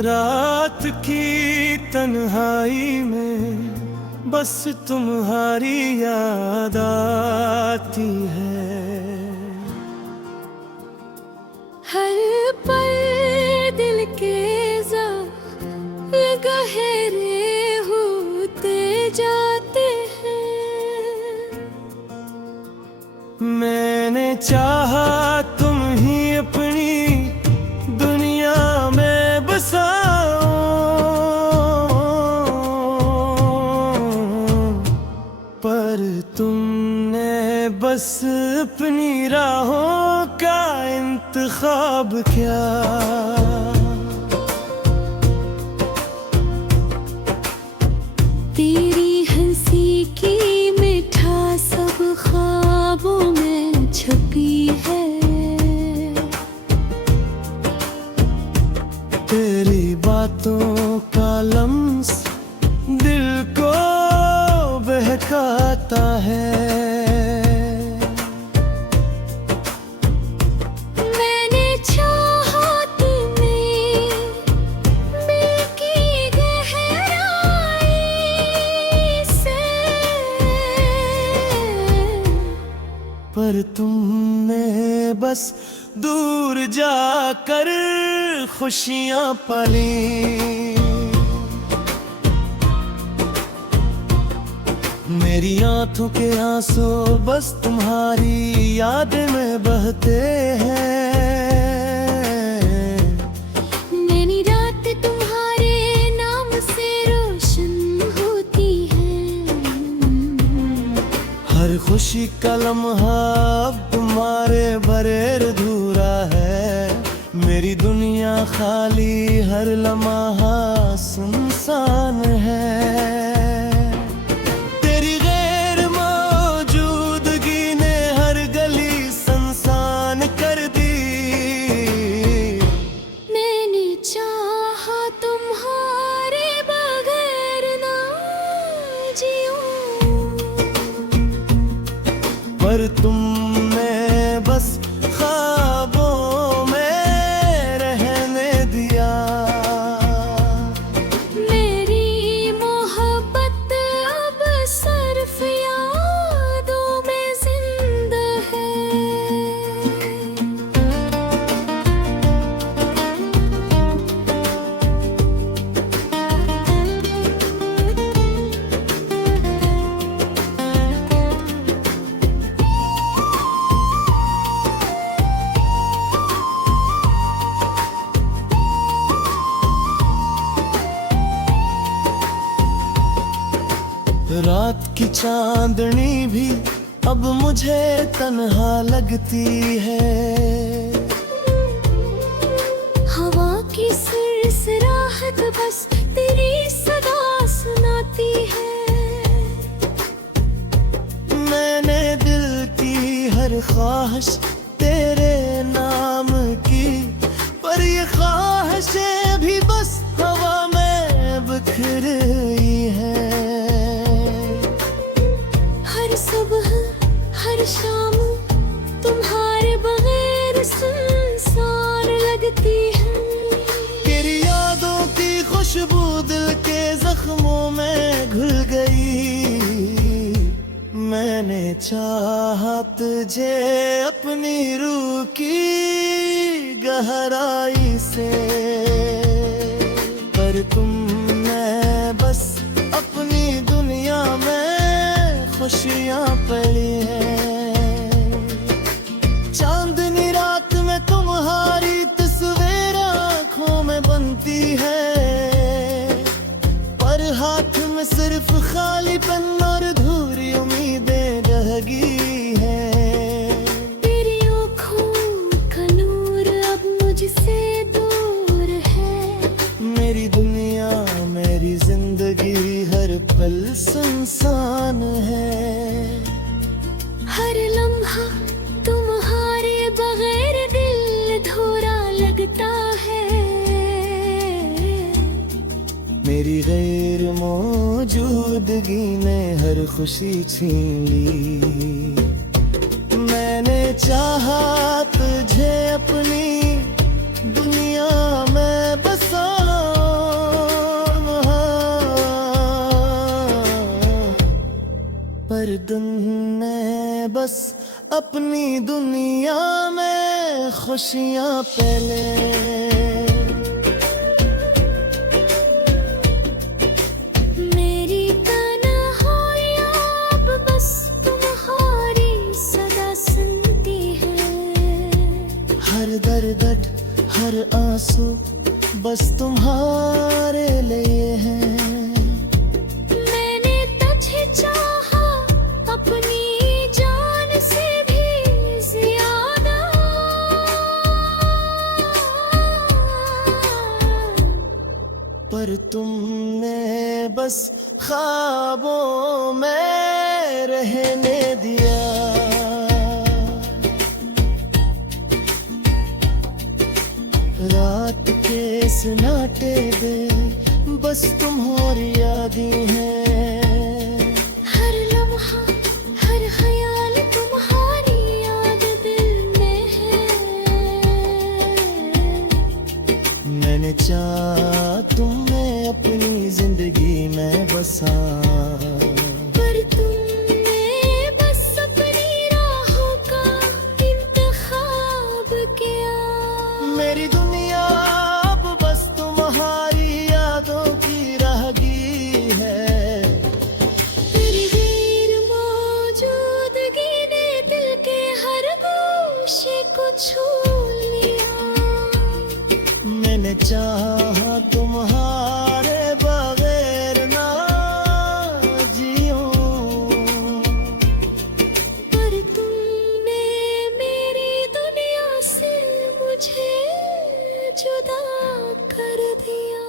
रात की तन्हाई में बस तुम्हारी याद आती है। हर पल दिल के ज़ख्म गहरे होते जाते हैं। मैंने चाहा तुम ही अपनी दुनिया में बसाओ, पर तुमने बस अपनी राहों का इंतखाब किया। तेरी हंसी की मिठास सब ख्वाबों में छुपी है। तेरी बातों का लम्स दिल को बहकाता है। मैंने चाहा तुम्हें दिल की गहराई से, पर तुमने बस दूर जाकर खुशियां पाली। मेरी आंखों के आंसू बस तुम्हारी याद में बहते हैं। नैनी रात तुम्हारे नाम से रोशन होती है। हर खुशी का लम्हा अब तुम्हारे बगैर अधूरा है। मेरी दुनिया खाली, हर लम्हा सुनसान है। तेरी गैर मौजूदगी ने हर गली सुनसान कर दी। मैंने चाहा तुम्हारे बगैर ना जीऊं, पर तुमने बस ख्वाबों में रहने दिया। मेरी मोहब्बत अब सिर्फ यादों में जिंदा है। रात की चांदनी भी अब मुझे तन्हा लगती है। हवा की सरसराहट बस तेरी सदा सुनाती है। मैंने दिल की हर ख्वाहिश तेरे नाम की, पर ये ख्वाहिशें भी बस हवा में बिखर गई हैं। हर सुबह हर शाम तुम्हारे बगैर सुनसान लगती है। तेरी यादों की खुशबू दिल के जख्मों में घुल गई। मैंने चाहा तुझे अपनी रूह की गहराई से, पर तुमने बस अपनी दुनिया में खुशियां पली हैं। चांदनी रात में तुम्हारी तस्वीर आंखों में बनती है, पर हाथ में सिर्फ खालीपन और अधूरी उम्मीदें रह गई हैं। तेरी आँखों का नूर अब मुझसे दूर है। मेरी दुनिया मेरी जिंदगी हर पल सुनसान है। हर लम्हा तुम्हारे बगैर दिल अधूरा लगता है। मेरी गैर मौजूदगी ने हर खुशी छीन ली। मैंने चाहा तुझे अपनी दुनिया में बसा दिन ने बस अपनी दुनिया में खुशियां पहले। मेरी तन्हाइयाँ अब बस तुम्हारी सदा सुनती है। हर दर्द हर आंसू बस तुम्हारे लिए हैं। मैंने तुझे चाहा अपनी जान से भी ज्यादा। पर तुमने बस ख्वाबों में रहने दिया। रात के सन्नाटे में बस तुम्हारी यादें हैं। हर लम्हा हर ख्याल तुम्हारी याद दिल में है। मैंने चाहा तुम्हें अपनी जिंदगी में बसा। पर तुमने बस अपनी राहों का इंतखाब किया। मेरी दुनिया अब बस तुम्हारी यादों की राहगी है। तेरी गैर मौजूदगी ने दिल के हर गोशे को छू लिया। मैंने चाहा तुम्हारे बगैर ना जीऊं। पर तुमने मेरी दुनिया से मुझे जुदा कर दिया।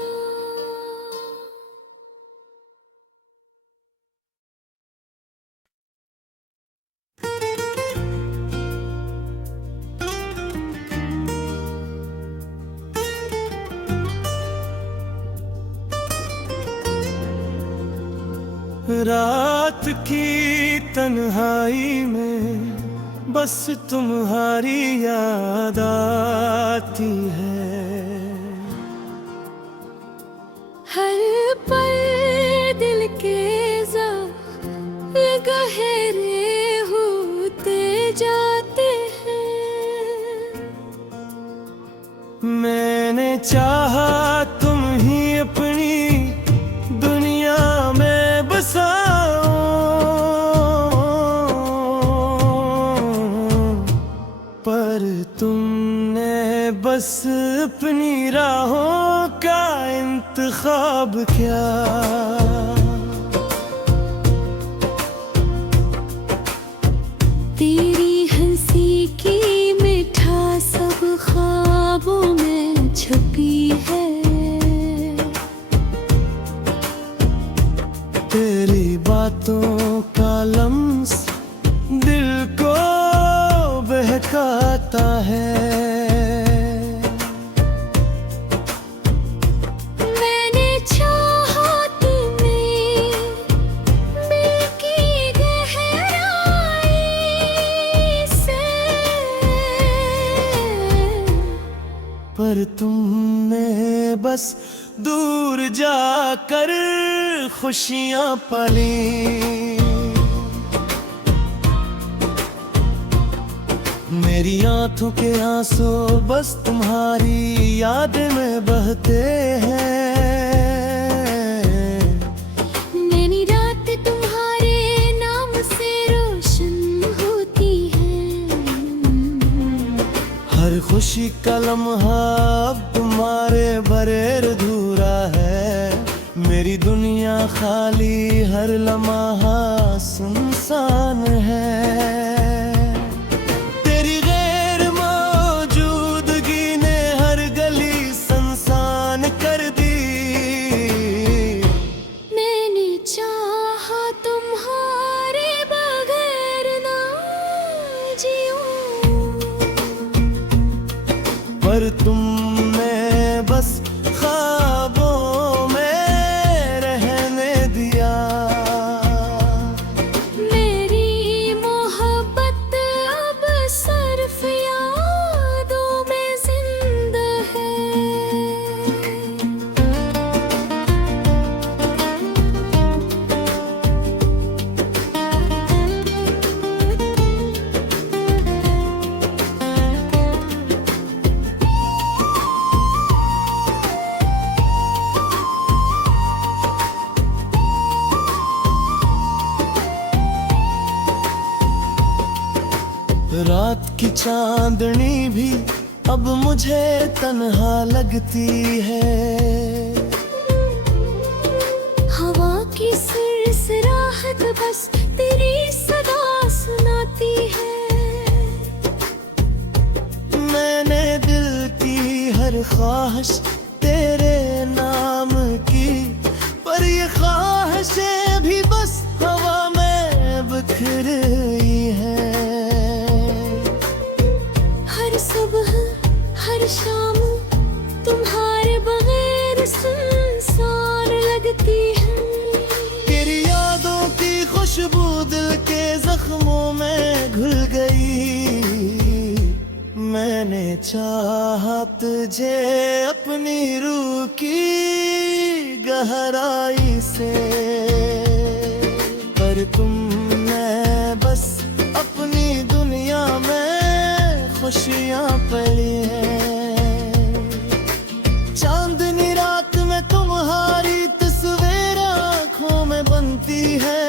रात की तन्हाई में बस तुम्हारी याद आती है। हर पल दिल के ज़ख्म गहरे होते जाते हैं। मैंने चाहा तुम ही अपनी दुनिया में बसाओ। पर तुमने बस अपनी राहों का इंतखाब किया। तेरी हंसी की मिठास सब ख्वाबों में छुपी है। तेरी बातों का लम्स दिल को बहकाता है। मैंने चाहा तुम्हें दिल की गहराई से। पर तुमने बस दूर जाकर खुशियां पाली। मेरी आंखों के आंसू बस तुम्हारी याद में बहते हैं। नैनी रात तुम्हारे नाम से रोशन होती है। हर खुशी का लम्हा अब तुम्हारे बगैर अधूरा है। मेरी दुनिया खाली हर लम्हा सुनसान है। तेरी गैर मौजूदगी ने हर गली सुनसान कर दी। मैंने चाहा तुम्हारे बगैर ना जीऊं। पर तुमने बस ख्वाबों में रहने दिया। मेरी मोहब्बत रात की चांदनी भी अब मुझे तन्हा लगती है। हवा की सरसराहट बस तेरी सदा सुनाती है। मैंने दिल की हर ख्वाहिश तेरे नाम की, पर ये ख्वाहिशें भी बस हवा में बिखर गई है। हर सुबह हर शाम तुम्हारे बगैर सुनसान लगती है। तेरी यादों की खुशबू दिल के जख्मों में घुल गई। मैंने चाहा तुझे अपनी रूह की गहराई से, पर तुमने बस अपनी दुनिया में खुशियां पली हैं। चांदनी रात में तुम्हारी तस्वीर आंखों में बनती है,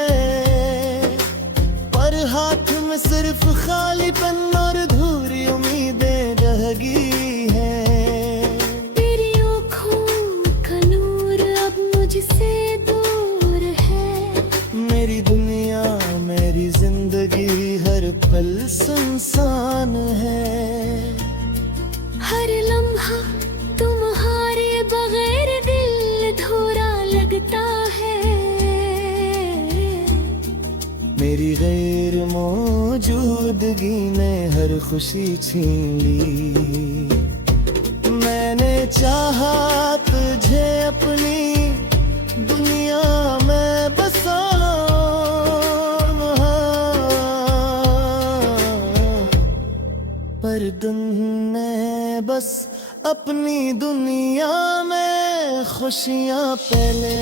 पर हाथ में सिर्फ खालीपन और अधूरी उम्मीदें रह गई है। तेरी आँखों का नूर अब मुझसे दूर है। मेरी दुनिया मेरी जिंदगी हर पल सुनसान है। हर लम्हा तुम्हारे बगैर दिल अधूरा लगता है। मेरी गैर मौजूदगी ने हर खुशी छीन ली। मैंने चाहा तुझे अपनी दुनिया में बसाऊं, पर तुमने बस अपनी दुनिया में खुशियां पहले।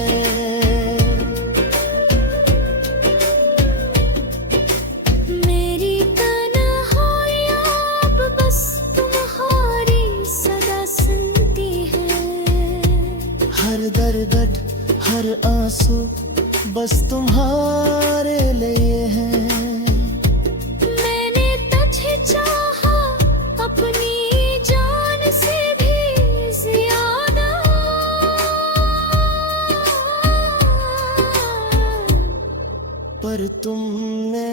मेरी तन्हाइयाँ अब बस तुम्हारी सदा सुनती है। हर दर्द हर आंसू बस तुम्हारे लिए हैं। मैंने तुझे चाहा अपनी जान से भी ज्यादा, पर तुमने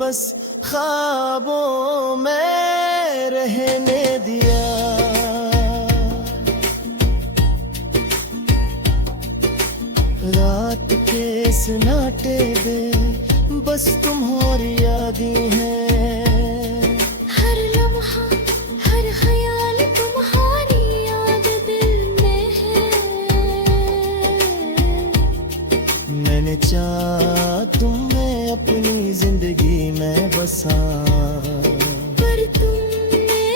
बस ख्वाबों में रहने दिया। रात के सन्नाटे में बस तुम्हारी यादें हैं। हर लम्हा हर ख्याल तुम्हारी याद दिल में है। मैंने चाहा तुम्हें अपनी जिंदगी में बसा, पर तुमने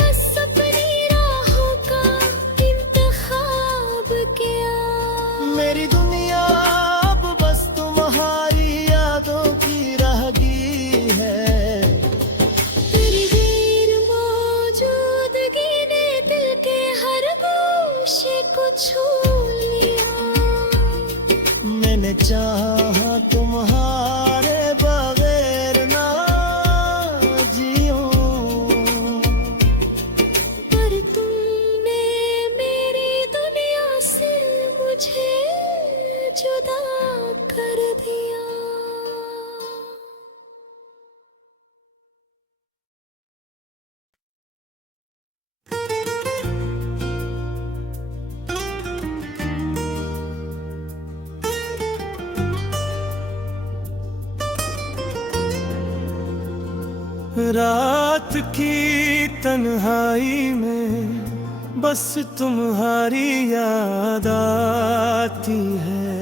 बस अपनी राहों का इंतखाब किया। मेरी दुनिया अब बस तुम्हारी यादों की राहगी है। तेरी गैर मौजूदगी ने दिल के हर गोशे को छू लिया। मैंने चाहा तुम्हारे बगैर ना जियूं, पर तुमने मेरी दुनिया से मुझे जुदा कर दिया। रात की तन्हाई में बस तुम्हारी याद आती है।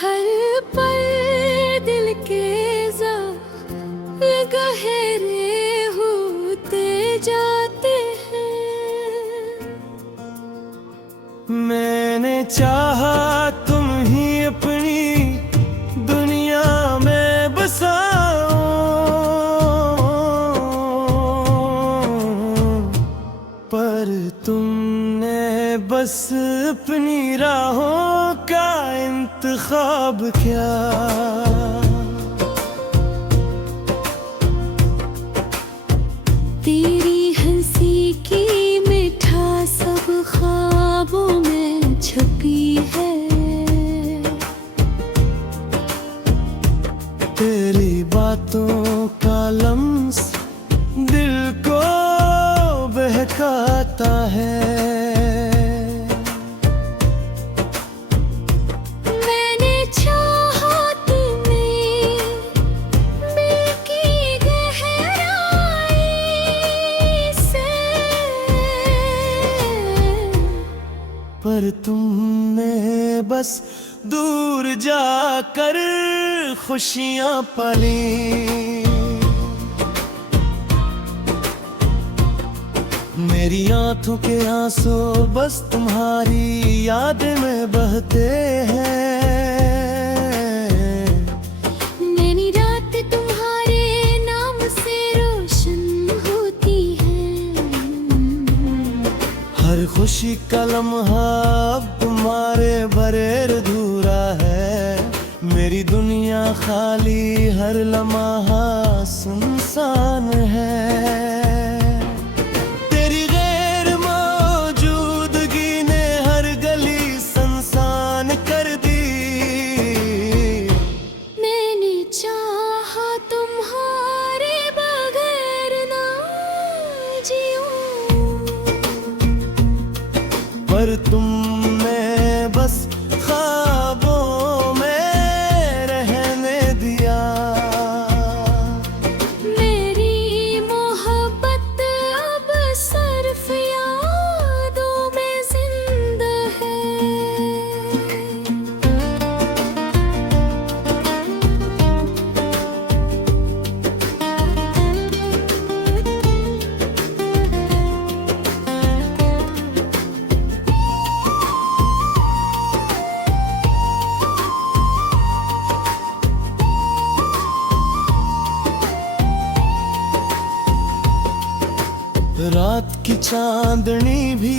हर पल दिल के ज़ख्म गहरे होते जाते हैं। मैंने चाहा तुम ही अपनी दुनिया में बसाओ, पर तुमने बस अपनी राहों का इंतखाब किया। पर तुमने बस दूर जाकर खुशियां पाली। मेरी आंखों के आंसू बस तुम्हारी याद में बहते हैं। मेरी रात तुम्हारे नाम से रोशन होती है। हर खुशी का लम्हा अब तुम्हारे बगैर अधूरा है। मेरी दुनिया खाली, हर लम्हा सुनसान है। पर तुमने बस ख्वाबों में रहने दिया। मेरी मोहब्बत अब सिर्फ यादों में जिंदा है। रात की चांदनी भी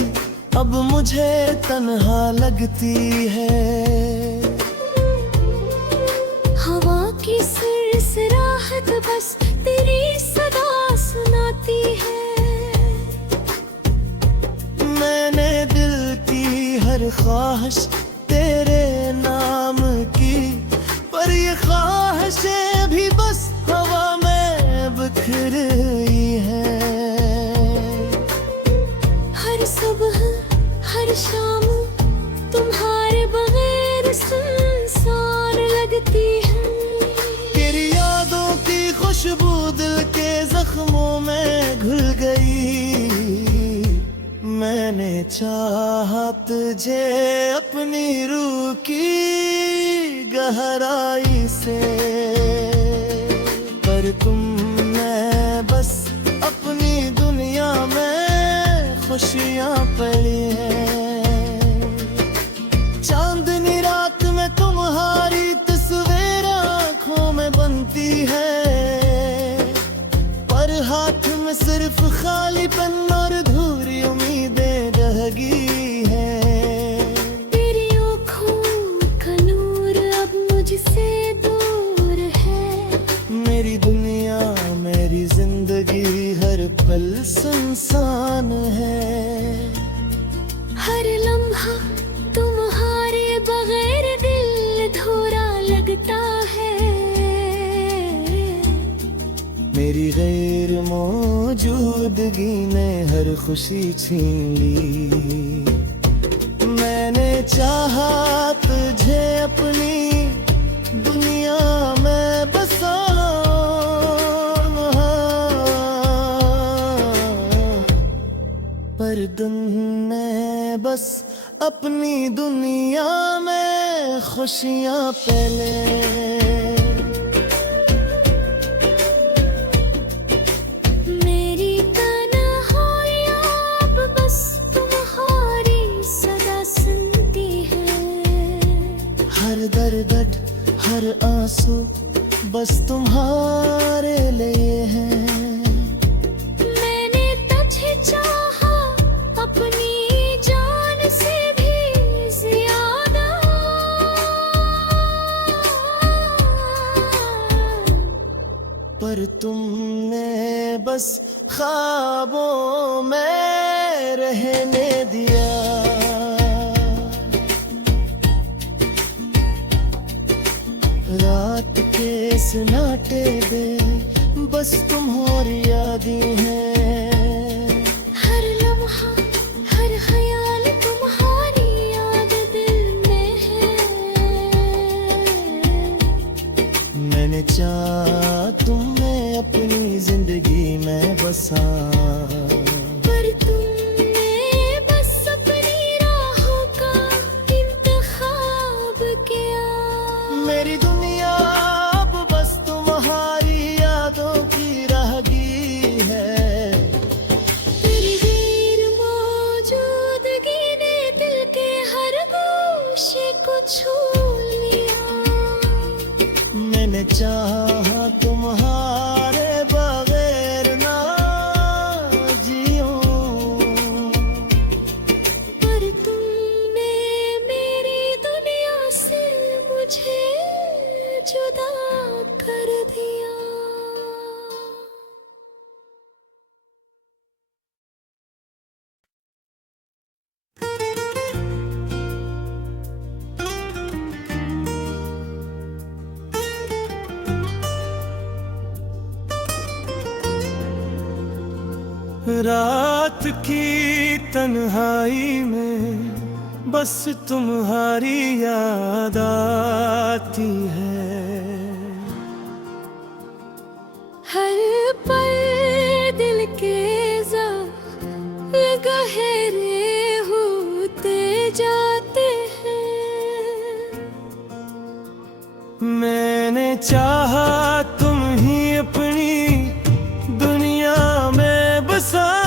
अब मुझे तन्हा लगती है। हवा की सिरसिराहट बस तेरी सदा सुनाती है। मैंने दिल की हर ख्वाहिश तेरे नाम की, पर ये ख्वाहिशें भी बस हवा में बिखर गई हैं। हर सुबह हर शाम तुम्हारे बगैर सुनसान लगती है। तेरी यादों की खुशबू दिल के जख्मों में घुल गई। मैंने चाहा तुझे अपनी रूह की गहराई से, पर तुमने बस अपनी दुनिया में खुशियां पली हैं। चांदनी रात में तुम्हारी तस्वीर आंखों में बनती है, पर हाथ में सिर्फ खालीपन और अधूरी उम्मीदें रह गई हैं। तेरी आँखों का नूर अब मुझसे दूर है। मेरी दुनिया मेरी जिंदगी हर पल सुनसान है। हर लम्हा तुम्हारे बगैर दिल अधूरा लगता है। मेरी गैर मौजूदगी ने हर खुशी छीन ली। मैंने चाहा तुझे अपनी दुनिया में बसाऊं, पर तुमने बस अपनी दुनिया में खुशियां पहले। मेरी तन्हाइयाँ अब बस तुम्हारी सदा सुनती है। हर दर्द हर आंसू बस तुम्हारे लिए हैं। मैंने तुझे चाहा अपनी जान से भी ज्यादा। पर तुमने बस ख्वाबों में रहने दिया। रात के सन्नाटे में बस तुम्हारी यादें हैं। हर लम्हा हर ख्याल तुम्हारी याद दिल में है। मैंने चाहा तुम्हें अपनी जिंदगी में बसा, पर तुमने बस अपनी राहों रात की तन्हाई में बस तुम्हारी याद आती है। हर पल दिल के ज़ख्म गहरे होते जाते हैं। मैंने चाहा तुम ही अपनी दुनिया में बसाओ,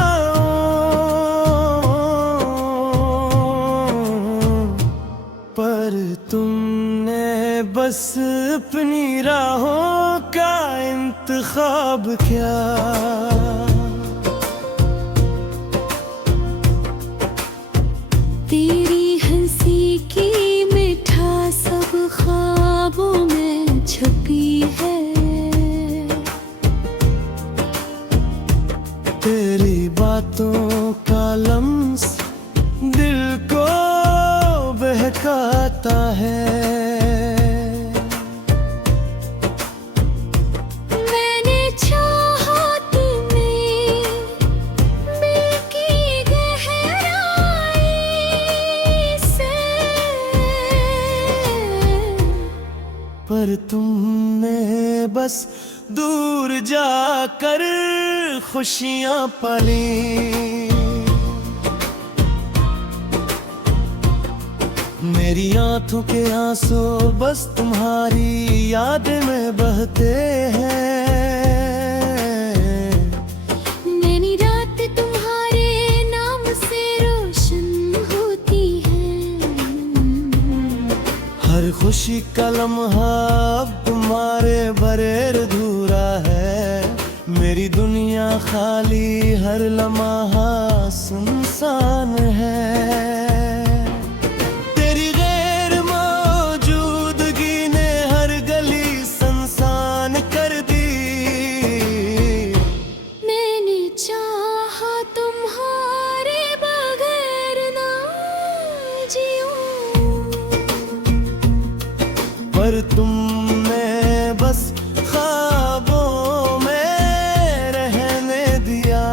पर तुमने बस अपनी राहों का इंतखाब किया। तेरी हंसी की मिठास सब ख्वाबों में छुपी है। तेरी बातों का लम्स दिल को बहकाता है। मैंने चाहा तुम्हें दिल की गहराई से, पर तुमने बस दूर जाकर खुशियां पाली। मेरी आंखों के आंसू बस तुम्हारी याद में बहते हैं। मेरी रात तुम्हारे नाम से रोशन होती है। हर खुशी का लम्हा अब तुम्हारे बगैर अधूरा है। मेरी दुनिया खाली, हर लम्हा सुनसान है। तेरी गैर मौजूदगी ने हर गली सुनसान कर दी। मैंने चाहा तुम्हारे बगैर ना जीऊं, पर तुमने बस ख्वाबों में रहने दिया।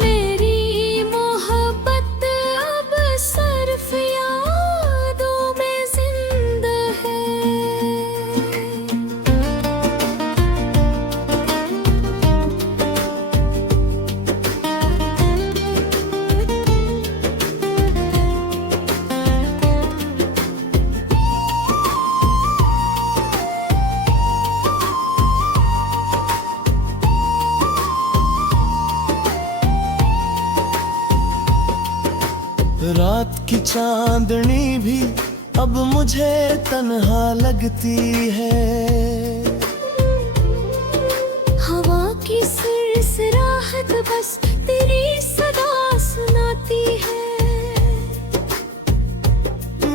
मेरी मोहब्बत अब सिर्फ यादों में जिंदा है। रात की चांदनी भी अब मुझे तन्हा लगती है। हवा की सिरसिराहट बस तेरी सदा सुनाती है।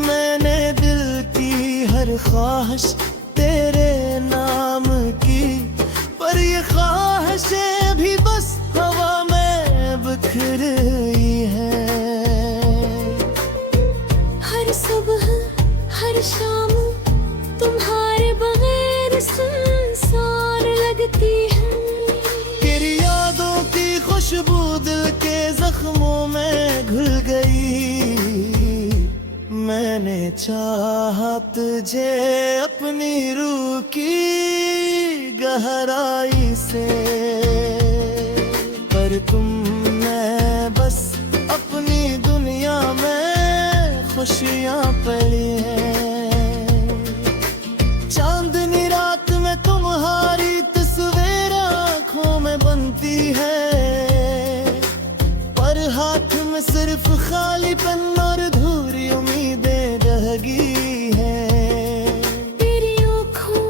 मैंने दिल की हर ख्वाहिश तेरे नाम की, पर ये ख्वाहिशें भी बस हवा में बिखरी है। हर सुबह हर शाम तुम्हारे बगैर सुनसान लगती है। तेरी यादों की खुशबू दिल के जख्मों में घुल गई। मैंने चाहा तुझे अपनी रूह की गहराई से, पर तुमने बस अपनी दुनिया में खुशियां पड़ी हैं। चांदनी रात में तुम्हारी तस्वीर आंखों में बनती है, पर हाथ में सिर्फ खालीपन और अधूरी उम्मीदें रह गई हैं। तेरी आँखों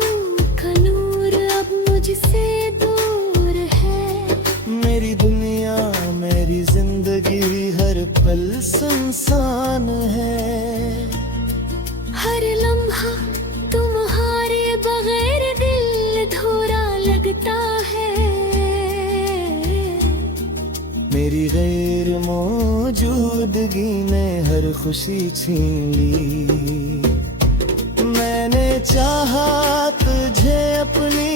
का नूर अब मुझसे दूर है। मेरी दुनिया मेरी जिंदगी हर पल सुनसान है। हर लम्हा तुम्हारे बगैर दिल अधूरा लगता है। मेरी गैर मौजूदगी ने हर खुशी छीन ली। मैंने चाहा तुझे अपनी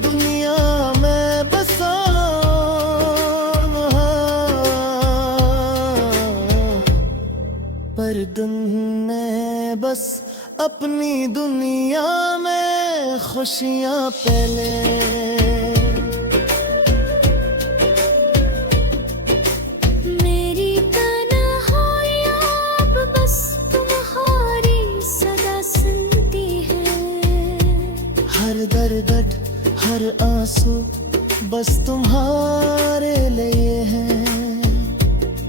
दुनिया में बसा पर दिन ने बस अपनी दुनिया में खुशियां पहले। मेरी तन्हाइयाँ अब बस तुम्हारी सदा सुनती है। हर दर्द हर आंसू बस तुम्हारे लिए हैं।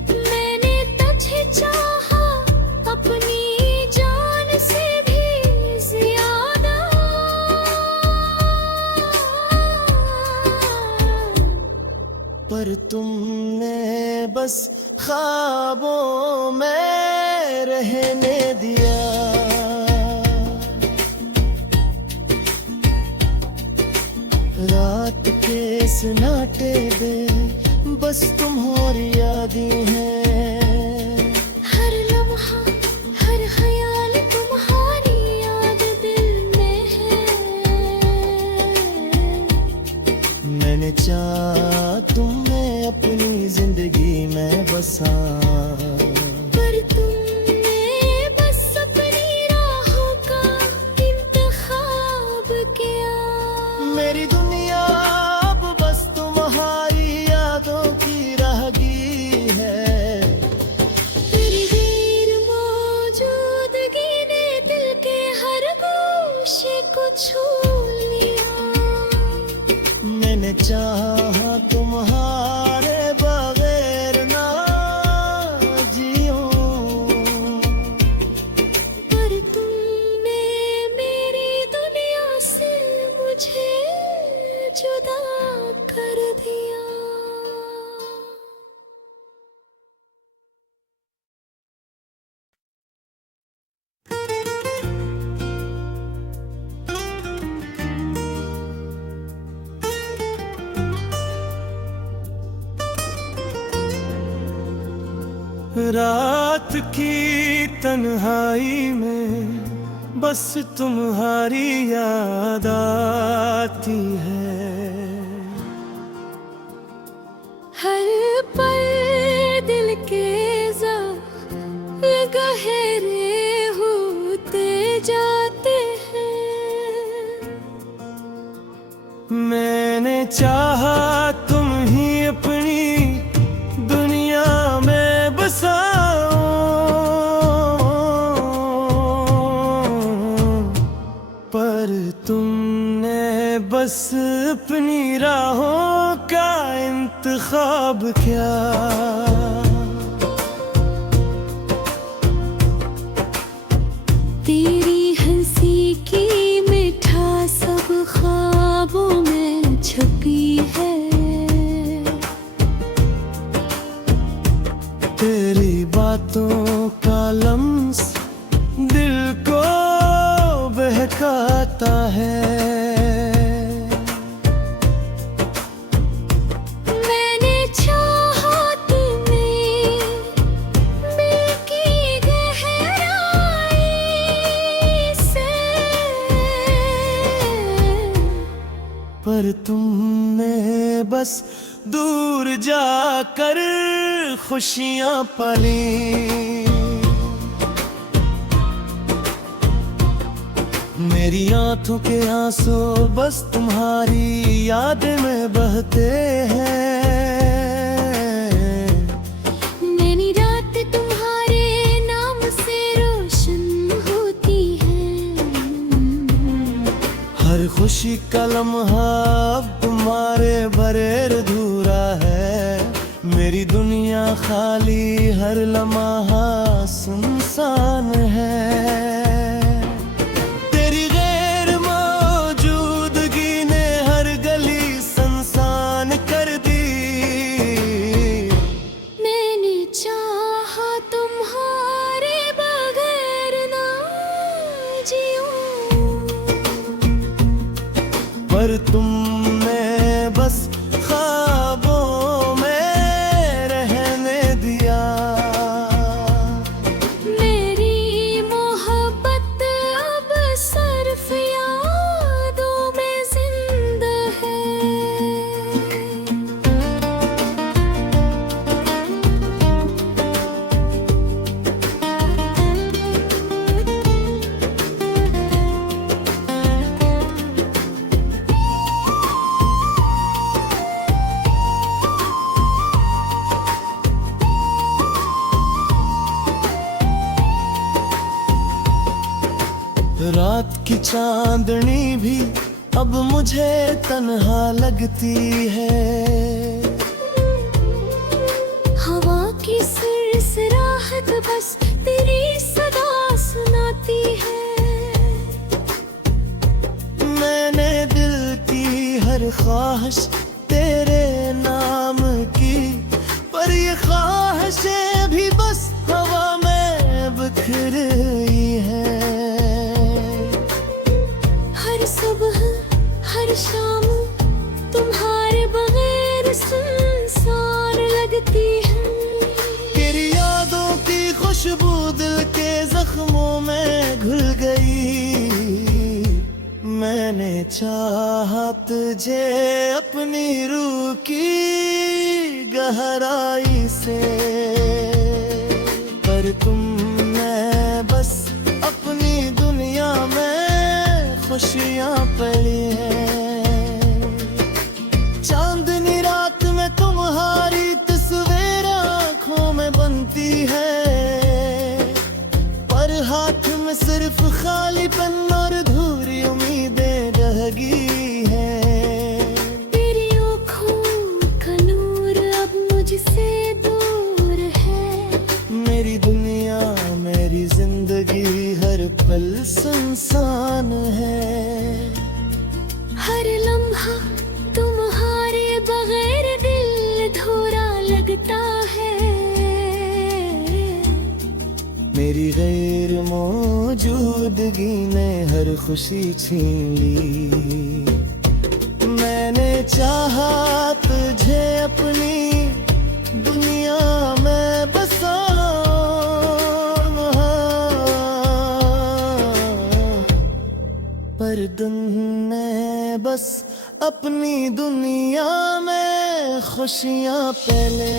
मैंने तुझे चाहा अपनी जान से भी ज्यादा। पर तुमने बस ख्वाबों में रहने दिया। रात के सन्नाटे में बस तुम्हारी यादें हैं। हर लम्हा हर ख्याल तुम्हारी याद दिल में है। मैंने चाहा तुम्हें अपनी जिंदगी में बसा। पर तुमने बस अपनी राहों का इंतखाब किया। मेरी दुनिया अब बस तुम्हारी यादों की राहगी है। तेरी गैर मौजूदगी ने दिल के हर गोशे को छू लिया। मैंने चाहा तुम्हारे बगैर ना जियूं। पर तुमने मेरी दुनिया से मुझे जुदा कर दिया। रात की तन्हाई में बस तुम्हारी याद आती है। हर पल दिल के ज़ख्म गहरे होते जाते हैं। मैंने चाहा तुम ही अपनी दुनिया में बसाओ। पर तुमने बस अपनी राहों का इंतखाब किया। तेरी हंसी की मिठास सब ख्वाबों में छुपी है। तेरी बातों का लम्स दिल को बहकाता है। मैंने चाहा तुम्हें दिल की गहराई से। पर तुमने बस दूर जाकर खुशियां पाली। मेरी आंखों के आंसू बस तुम्हारी याद में बहते हैं। मेरी रात तुम्हारे नाम से रोशन होती है। हर खुशी का लम्हा अब तुम्हारे बगैर अधूरा है। मेरी दुनिया खाली हर लम्हा सुनसान है। तेरी गैर मौजूदगी ने हर गली सुनसान कर दी। मैंने चाहा तुम्हारे बगैर ना जीऊं। पर तुमने बस ख्वाबों में रहने दिया। मेरी मोहब्बत रात की चांदनी भी अब मुझे तन्हा लगती है। हवा की सिरसिराहट बस तेरी सदा सुनाती है। मैंने दिल की हर ख्वाहिश तेरे नाम की, पर ये ख्वाहिशें भी बस हवा में बिखरी हैं। हर सुबह हर शाम तुम्हारे बगैर सुनसान लगती है। तेरी यादों की खुशबू दिल के जख्मों में घुल गई। मैंने चाहा तुझे अपनी रूह की गहराई से, पर तुम मैं बस अपनी दुनिया में खुशियां पड़ी हैं। चांदनी रात में तुम्हारी तस्वीर आंखों में बनती है, पर हाथ में सिर्फ खालीपन और अधूरी उम्मीदें रह गई हैं। तेरी आँखों का नूर अब मुझसे दूर है। मेरी दुनिया मेरी जिंदगी हर पल सुनसान है। हर लम्हा तुम्हारे बगैर दिल अधूरा लगता है। मेरी गैर मौजूदगी ने हर खुशी छीन ली। मैंने चाहा तुझे अपनी दुनिया में बसाऊं, पर तुमने बस अपनी दुनिया में खुशियां पहले